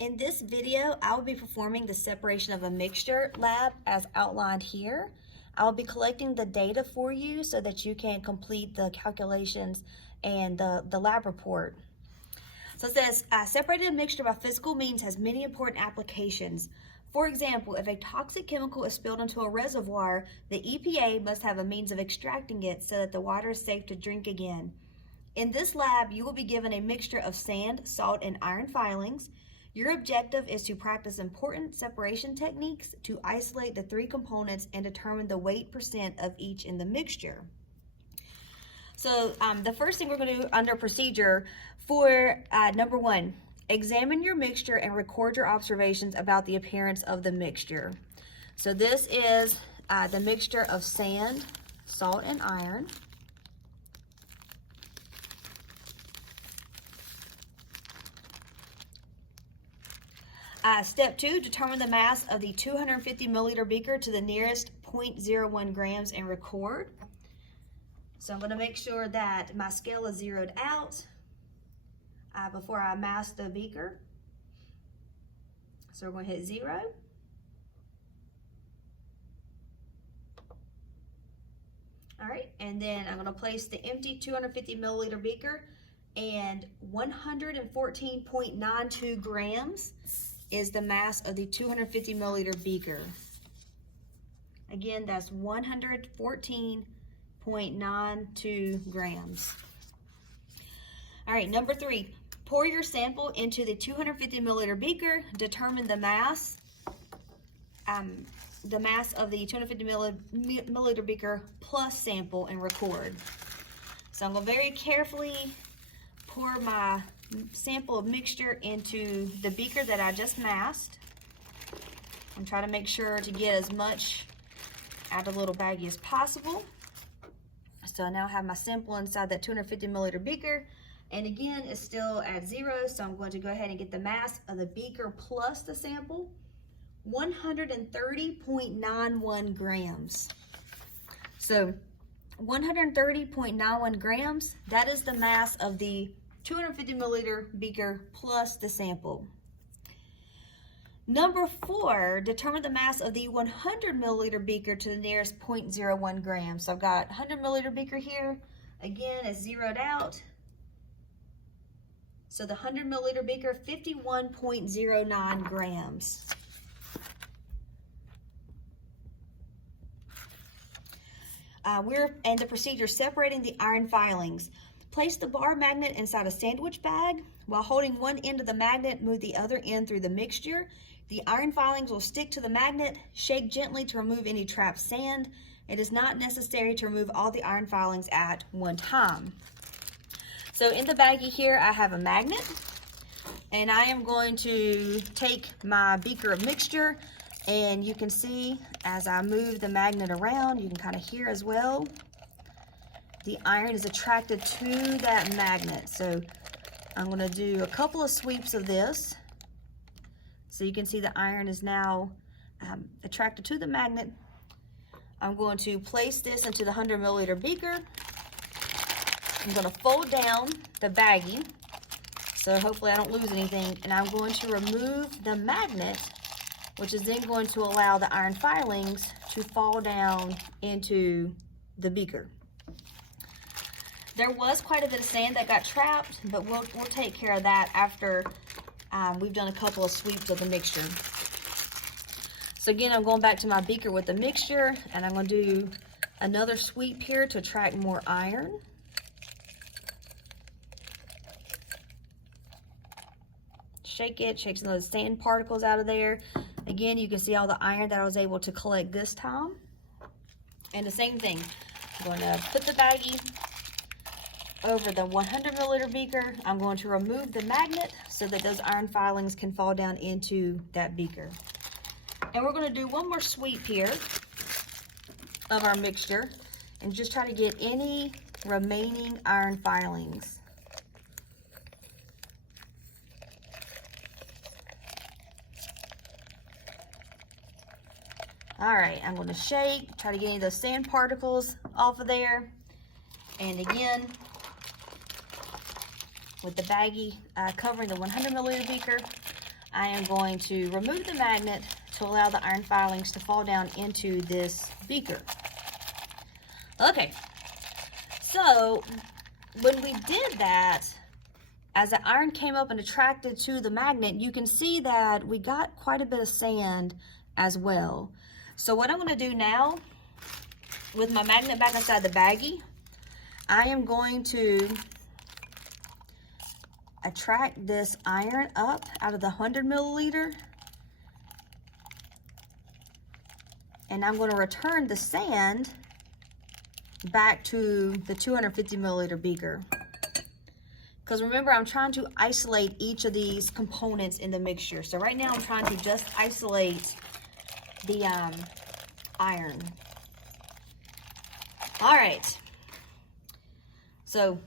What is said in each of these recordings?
In this video, I will be performing the separation of a mixture lab as outlined here. I will be collecting the data for you so that you can complete the calculations and the lab report. So it says, separating a mixture by physical means has many important applications. For example, if a toxic chemical is spilled into a reservoir, the EPA must have a means of extracting it so that the water is safe to drink again. In this lab, you will be given a mixture of sand, salt, and iron filings. Your objective is to practice important separation techniques to isolate the three components and determine the weight % of each in the mixture. So the first thing we're going to do under procedure for number 1, examine your mixture and record your observations about the appearance of the mixture. So this is the mixture of sand, salt, and iron. Step 2, determine the mass of the 250 milliliter beaker to the nearest 0.01 grams and record. So I'm going to make sure that my scale is zeroed out before I mass the beaker. So we're going to hit 0. All right, and then I'm going to place the empty 250 milliliter beaker, and 114.92 grams is the mass of the 250 milliliter beaker. Again, that's 114.92 grams. All right, number 3, pour your sample into the 250 milliliter beaker, determine the mass of the 250 milliliter beaker plus sample, and record. So I'm going to very carefully pour my sample of mixture into the beaker that I just masked. I'm trying to make sure to get as much out of the little baggie as possible. So I now have my sample inside that 250 milliliter beaker, and again it's still at 0, so I'm going to go ahead and get the mass of the beaker plus the sample, 130.91 grams. So 130.91 grams, that is the mass of the 250 milliliter beaker plus the sample. Number 4, determine the mass of the 100 milliliter beaker to the nearest 0.01 grams. So I've got 100 milliliter beaker here. Again, it's zeroed out. So the 100 milliliter beaker, 51.09 grams. We're in the procedure separating the iron filings. Place the bar magnet inside a sandwich bag. While holding one end of the magnet, move the other end through the mixture. The iron filings will stick to the magnet. Shake gently to remove any trapped sand. It is not necessary to remove all the iron filings at one time. So in the baggie here, I have a magnet, and I am going to take my beaker of mixture, and you can see as I move the magnet around, you can kind of hear as well, the iron is attracted to that magnet. So I'm going to do a couple of sweeps of this. So you can see the iron is now attracted to the magnet. I'm going to place this into the 100 milliliter beaker. I'm going to fold down the baggie, so hopefully I don't lose anything, and I'm going to remove the magnet, which is then going to allow the iron filings to fall down into the beaker. There was quite a bit of sand that got trapped, but we'll take care of that after we've done a couple of sweeps of the mixture. So again, I'm going back to my beaker with the mixture, and I'm going to do another sweep here to attract more iron. Shake it, shake some of those sand particles out of there. Again, you can see all the iron that I was able to collect this time. And the same thing, I'm going to put the baggie over the 100 milliliter beaker. I'm going to remove the magnet so that those iron filings can fall down into that beaker. And we're going to do one more sweep here of our mixture and just try to get any remaining iron filings. All right, I'm going to shake, try to get any of those sand particles off of there. And again, with the baggie covering the 100 milliliter beaker, I am going to remove the magnet to allow the iron filings to fall down into this beaker. Okay, so when we did that, as the iron came up and attracted to the magnet, you can see that we got quite a bit of sand as well. So what I'm going to do now, with my magnet back inside the baggie, I am going to attract this iron up out of the 100 milliliter, and I'm going to return the sand back to the 250 milliliter beaker. Because remember, I'm trying to isolate each of these components in the mixture. So right now I'm trying to just isolate the iron. All right, so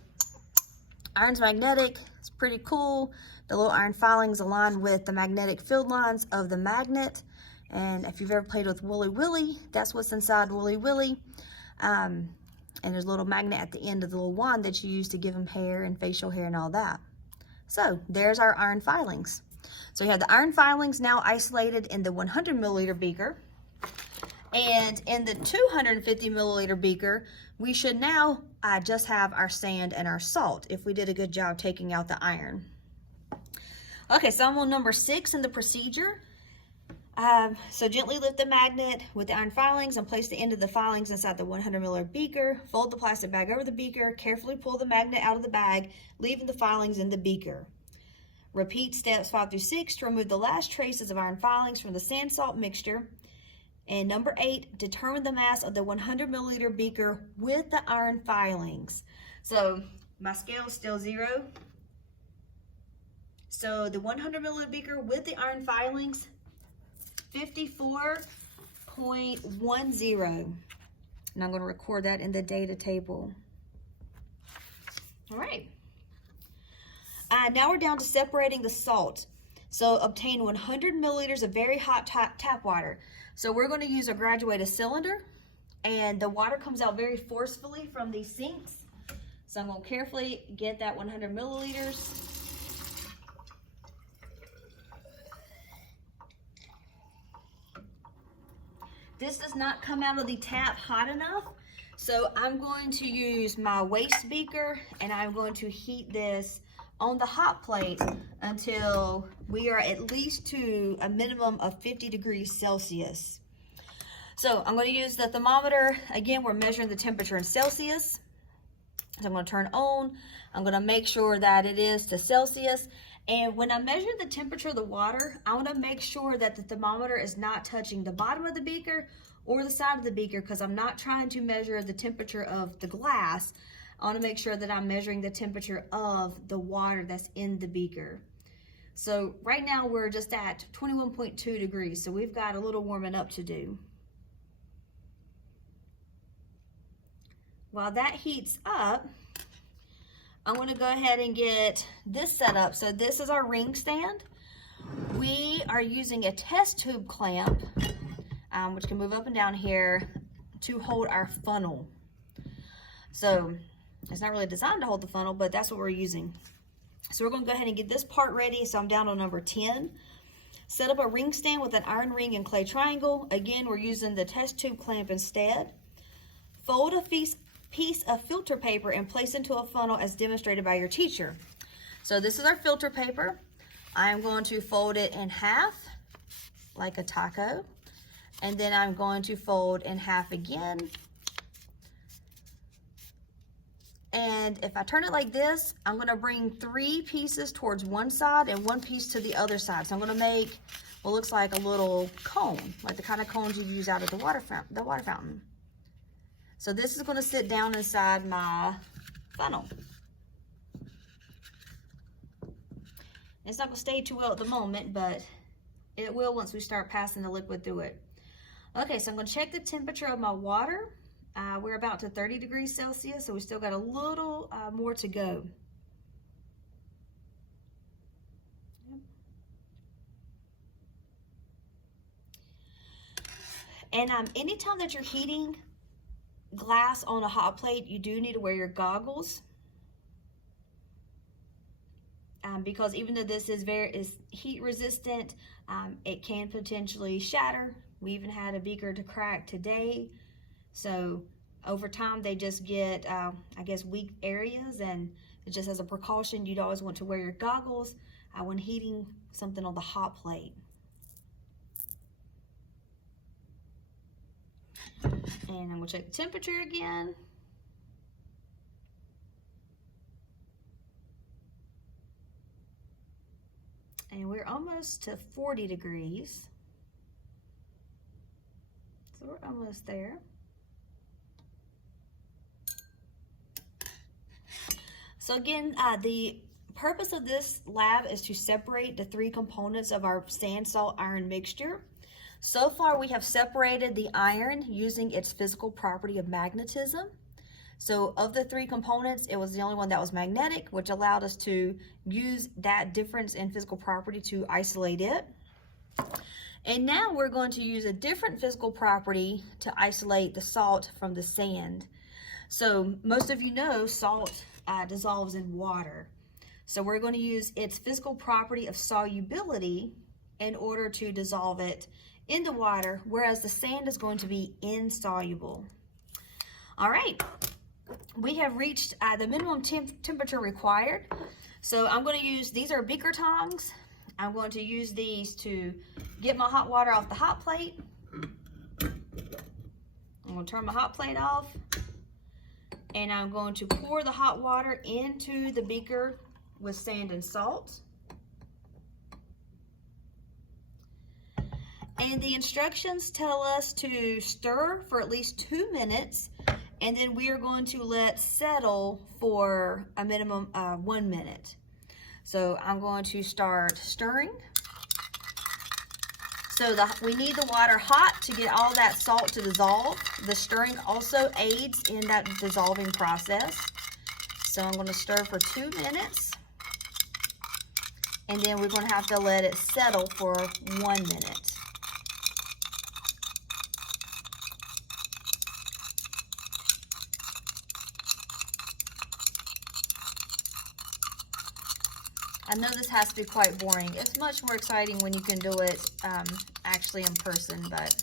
iron's magnetic. It's pretty cool. The little iron filings align with the magnetic field lines of the magnet. And if you've ever played with Wooly Willy, that's what's inside Wooly Willy. And there's a little magnet at the end of the little wand that you use to give them hair and facial hair and all that. So there's our iron filings. So you have the iron filings now isolated in the 100 milliliter beaker. And in the 250 milliliter beaker, we should now just have our sand and our salt if we did a good job taking out the iron. Okay, so I'm on number 6 in the procedure. So gently lift the magnet with the iron filings and place the end of the filings inside the 100 milliliter beaker. Fold the plastic bag over the beaker. Carefully pull the magnet out of the bag, leaving the filings in the beaker. Repeat steps 5 through 6 to remove the last traces of iron filings from the sand salt mixture. And number 8, determine the mass of the 100 milliliter beaker with the iron filings. So my scale is still 0. So the 100 milliliter beaker with the iron filings, 54.10. And I'm going to record that in the data table. All right. Now we're down to separating the salt. So obtain 100 milliliters of very hot tap water. So we're going to use a graduated cylinder, and the water comes out very forcefully from these sinks. So I'm going to carefully get that 100 milliliters. This does not come out of the tap hot enough. So I'm going to use my waste beaker, and I'm going to heat this on the hot plate until we are at least to a minimum of 50 degrees Celsius. So I'm going to use the thermometer. Again, we're measuring the temperature in Celsius. So I'm going to turn on. I'm going to make sure that it is to Celsius. And when I measure the temperature of the water, I want to make sure that the thermometer is not touching the bottom of the beaker or the side of the beaker, because I'm not trying to measure the temperature of the glass. I want to make sure that I'm measuring the temperature of the water that's in the beaker. So right now we're just at 21.2 degrees, so we've got a little warming up to do. While that heats up, I'm going to go ahead and get this set up. So this is our ring stand. We are using a test tube clamp, which can move up and down here to hold our funnel. So it's not really designed to hold the funnel, but that's what we're using. So we're going to go ahead and get this part ready. So I'm down on number 10. Set up a ring stand with an iron ring and clay triangle. Again, we're using the test tube clamp instead. Fold a piece of filter paper and place into a funnel as demonstrated by your teacher. So this is our filter paper. I'm going to fold it in half like a taco, and then I'm going to fold in half again. And if I turn it like this, I'm going to bring 3 pieces towards one side and 1 piece to the other side. So I'm going to make what looks like a little cone, like the kind of cones you use out at the water fountain. So this is going to sit down inside my funnel. It's not going to stay too well at the moment, but it will once we start passing the liquid through it. Okay, so I'm going to check the temperature of my water. We're about to 30 degrees Celsius, so we still got a little more to go. And anytime that you're heating glass on a hot plate, you do need to wear your goggles. because even though this is heat resistant, it can potentially shatter. We even had a beaker to crack today. So over time they just get, I guess, weak areas, and just as a precaution, you'd always want to wear your goggles when heating something on the hot plate. And I'm gonna check the temperature again. And we're almost to 40 degrees. So we're almost there. So again, the purpose of this lab is to separate the three components of our sand, salt, iron mixture. So far, we have separated the iron using its physical property of magnetism. So of the three components, it was the only one that was magnetic, which allowed us to use that difference in physical property to isolate it. And now we're going to use a different physical property to isolate the salt from the sand. So most of you know salt dissolves in water. So we're going to use its physical property of solubility in order to dissolve it in the water, whereas the sand is going to be insoluble. All right, we have reached the minimum temperature required. So I'm going to use, these are beaker tongs. I'm going to use these to get my hot water off the hot plate. I'm going to turn my hot plate off, and I'm going to pour the hot water into the beaker with sand and salt. And the instructions tell us to stir for at least 2 minutes, and then we are going to let settle for a minimum of 1 minute. So I'm going to start stirring. So we need the water hot to get all that salt to dissolve. The stirring also aids in that dissolving process. So I'm going to stir for 2 minutes, and then we're going to have to let it settle for 1 minute. I know this has to be quite boring. It's much more exciting when you can do it actually in person, but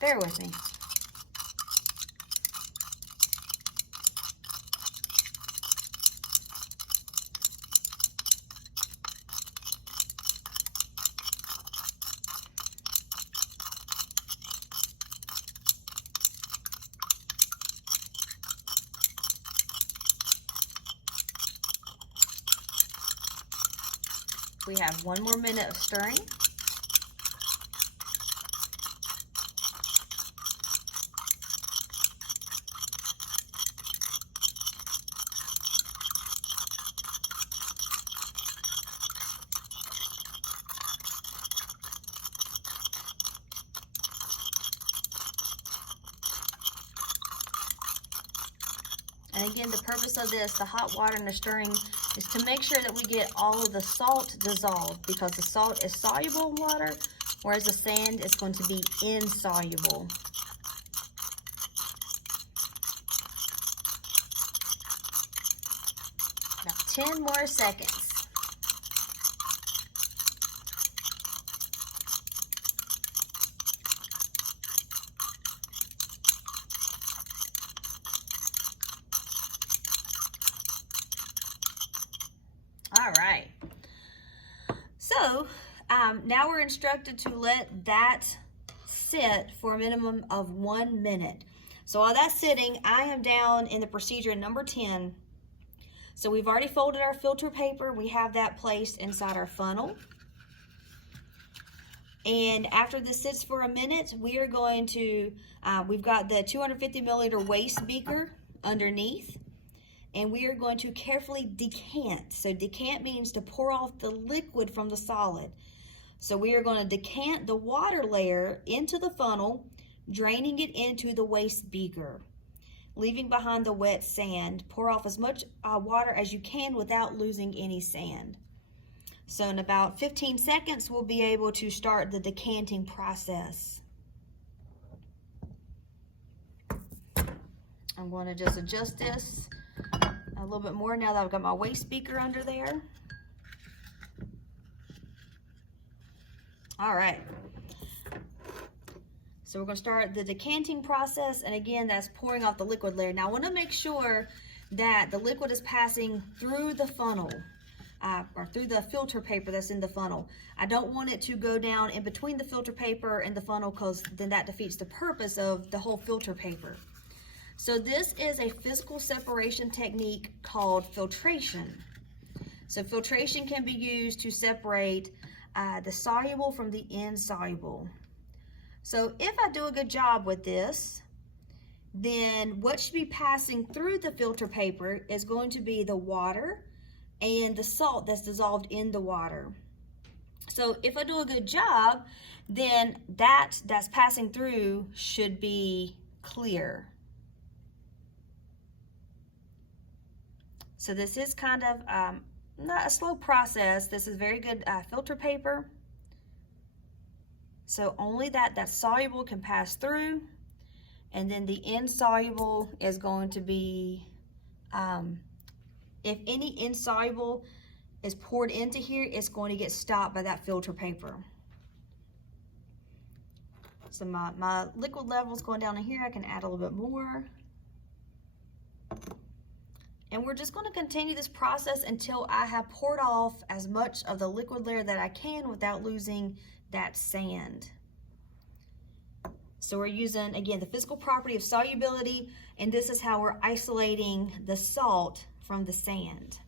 bear with me. We have 1 more minute of stirring. And again, the purpose of this, the hot water and the stirring, is to make sure that we get all of the salt dissolved, because the salt is soluble in water, whereas the sand is going to be insoluble. Now 10 more seconds. All right, so now we're instructed to let that sit for a minimum of 1 minute. So while that's sitting, I am down in the procedure number 10. So we've already folded our filter paper. We have that placed inside our funnel. And after this sits for a minute, we are going to, we've got the 250 milliliter waste beaker underneath. And we are going to carefully decant. So decant means to pour off the liquid from the solid. So we are going to decant the water layer into the funnel, draining it into the waste beaker, leaving behind the wet sand. Pour off as much water as you can without losing any sand. So in about 15 seconds, we'll be able to start the decanting process. I'm going to just adjust this A little bit more now that I've got my waste beaker under there. All right. So we're going to start the decanting process, and again, that's pouring off the liquid layer. Now I want to make sure that the liquid is passing through the funnel, or through the filter paper that's in the funnel. I don't want it to go down in between the filter paper and the funnel, because then that defeats the purpose of the whole filter paper. So this is a physical separation technique called filtration. So filtration can be used to separate the soluble from the insoluble. So if I do a good job with this, then what should be passing through the filter paper is going to be the water and the salt that's dissolved in the water. So if I do a good job, then that's passing through should be clear. So this is kind of not a slow process. This is very good filter paper. So only that soluble can pass through, and then the insoluble is going to be, if any insoluble is poured into here, it's going to get stopped by that filter paper. So my liquid level is going down in here. I can add a little bit more. And we're just going to continue this process until I have poured off as much of the liquid layer that I can without losing that sand. So we're using, again, the physical property of solubility, and this is how we're isolating the salt from the sand.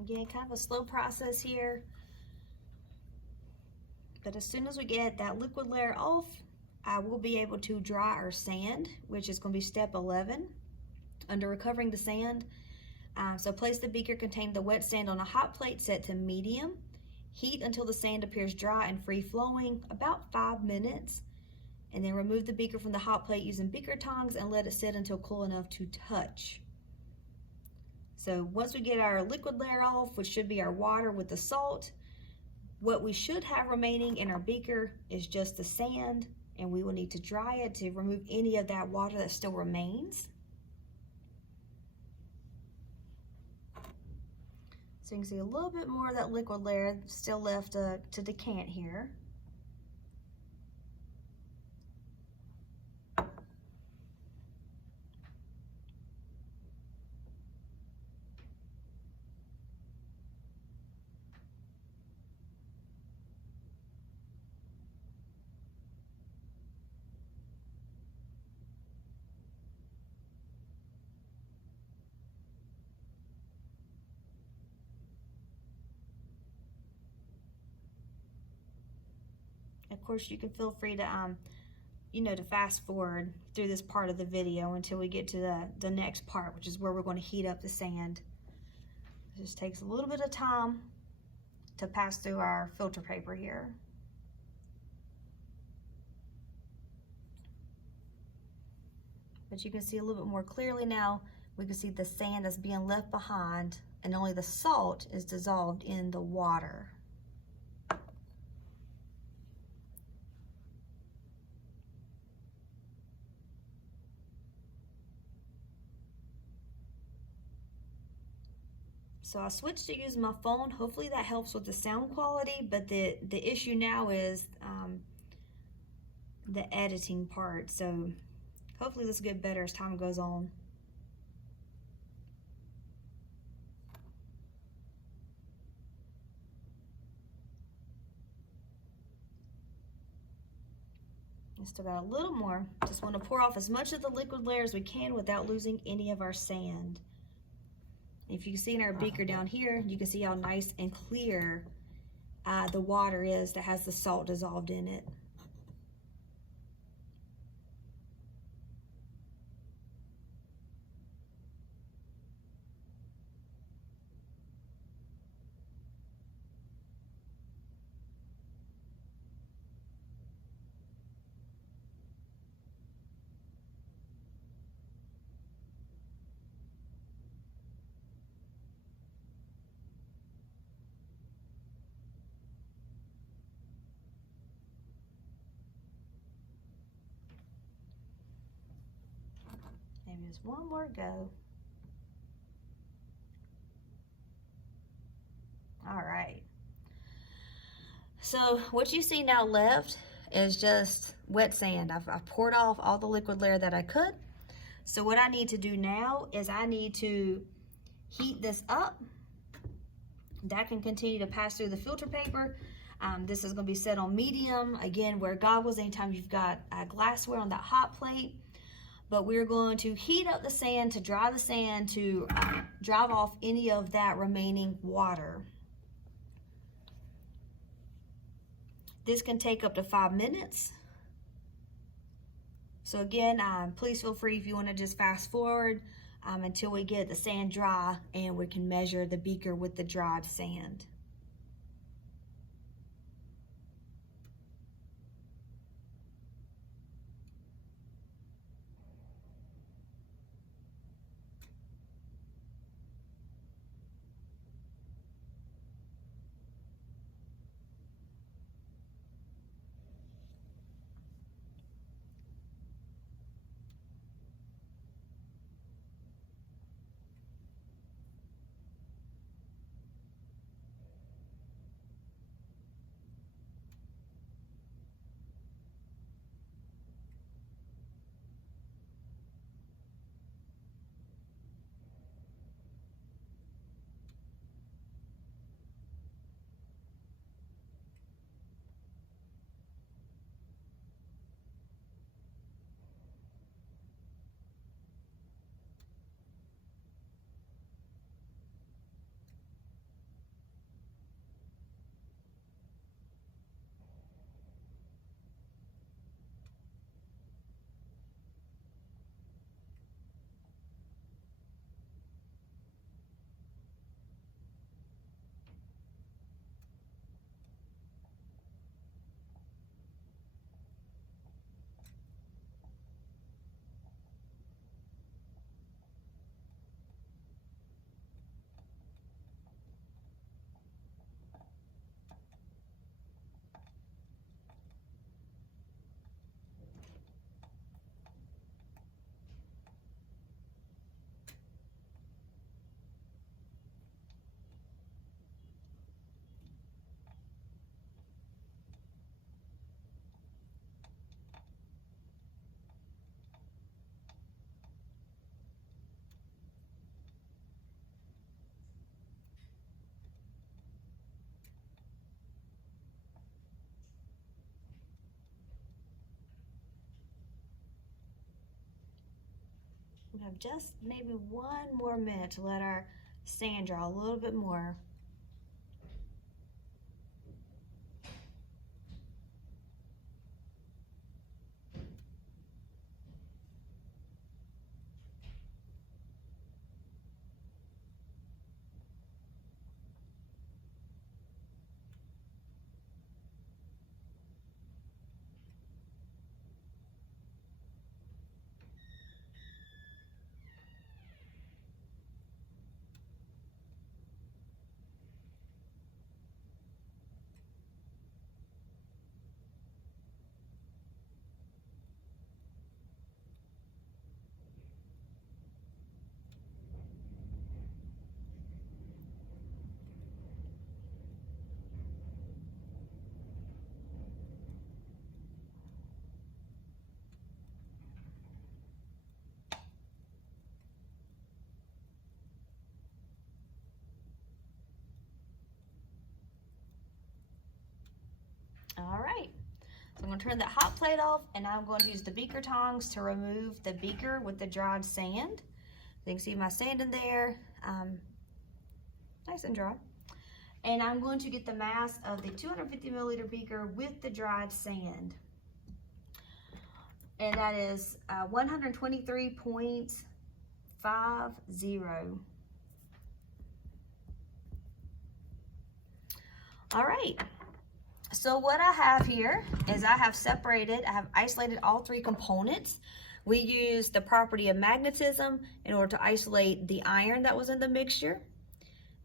Again, kind of a slow process here, but as soon as we get that liquid layer off, I will be able to dry our sand, which is going to be step 11 under recovering the sand. So place the beaker containing the wet sand on a hot plate set to medium. Heat until the sand appears dry and free flowing, about 5 minutes, and then remove the beaker from the hot plate using beaker tongs and let it sit until cool enough to touch. So once we get our liquid layer off, which should be our water with the salt, what we should have remaining in our beaker is just the sand, and we will need to dry it to remove any of that water that still remains. So you can see a little bit more of that liquid layer still left to decant here. Of course, you can feel free to, to fast forward through this part of the video until we get to the next part, which is where we're going to heat up the sand. It just takes a little bit of time to pass through our filter paper here. But you can see a little bit more clearly now. We can see the sand that's being left behind, and only the salt is dissolved in the water. So I switched to use my phone. Hopefully that helps with the sound quality, but the issue now is the editing part. So hopefully this will get better as time goes on. We still got a little more. Just want to pour off as much of the liquid layer as we can without losing any of our sand. If you can see in our beaker down here, you can see how nice and clear the water is that has the salt dissolved in it. Maybe just one more go. All right. So what you see now left is just wet sand. I've poured off all the liquid layer that I could. So what I need to do now is I need to heat this up. That can continue to pass through the filter paper. This is going to be set on medium. Again, wear goggles anytime you've got glassware on that hot plate. But we're going to heat up the sand to dry the sand to drive off any of that remaining water. This can take up to 5 minutes. So again, please feel free if you want to just fast forward until we get the sand dry and we can measure the beaker with the dried sand. We have just maybe 1 more minute to let our sand dry a little bit more. I'm going to turn that hot plate off, and I'm going to use the beaker tongs to remove the beaker with the dried sand. You can see my sand in there, nice and dry. And I'm going to get the mass of the 250 milliliter beaker with the dried sand. And that is 123.50. All right. So what I have here is I have isolated all three components. We used the property of magnetism in order to isolate the iron that was in the mixture.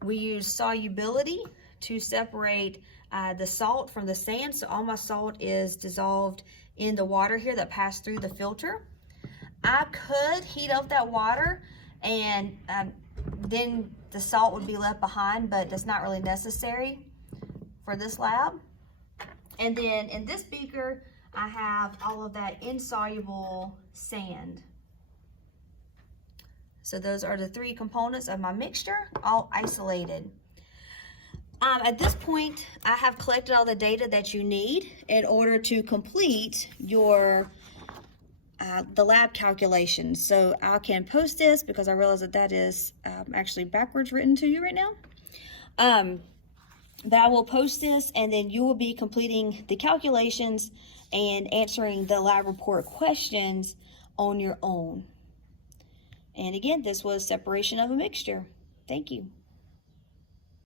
We used solubility to separate the salt from the sand. So all my salt is dissolved in the water here that passed through the filter. I could heat up that water and then the salt would be left behind, but that's not really necessary for this lab. And then in this beaker, I have all of that insoluble sand. So those are the three components of my mixture, all isolated. At this point, I have collected all the data that you need in order to complete your the lab calculations. So I can post this because I realize that that is actually backwards written to you right now. But I will post this, and then you will be completing the calculations and answering the lab report questions on your own. And again, this was separation of a mixture. Thank you.